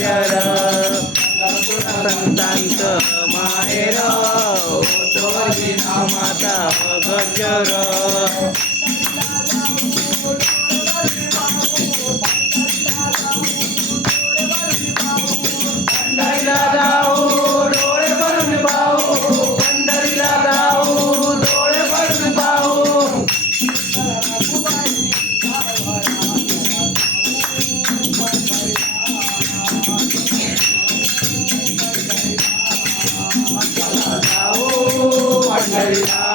Jaya संतांत माहेर ओटोरी माता गजर Hallelujah.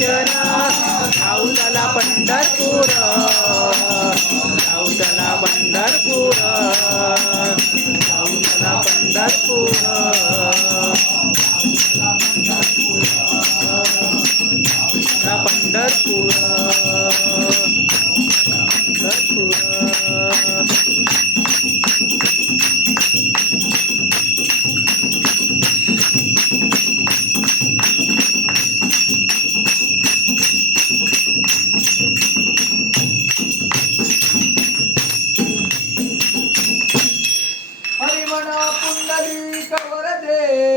चला पंढरपूर. चला पंढरपूर. चला पंढरपूर. पंढरपूर. पंढरपूर. పుండలీక వరదే.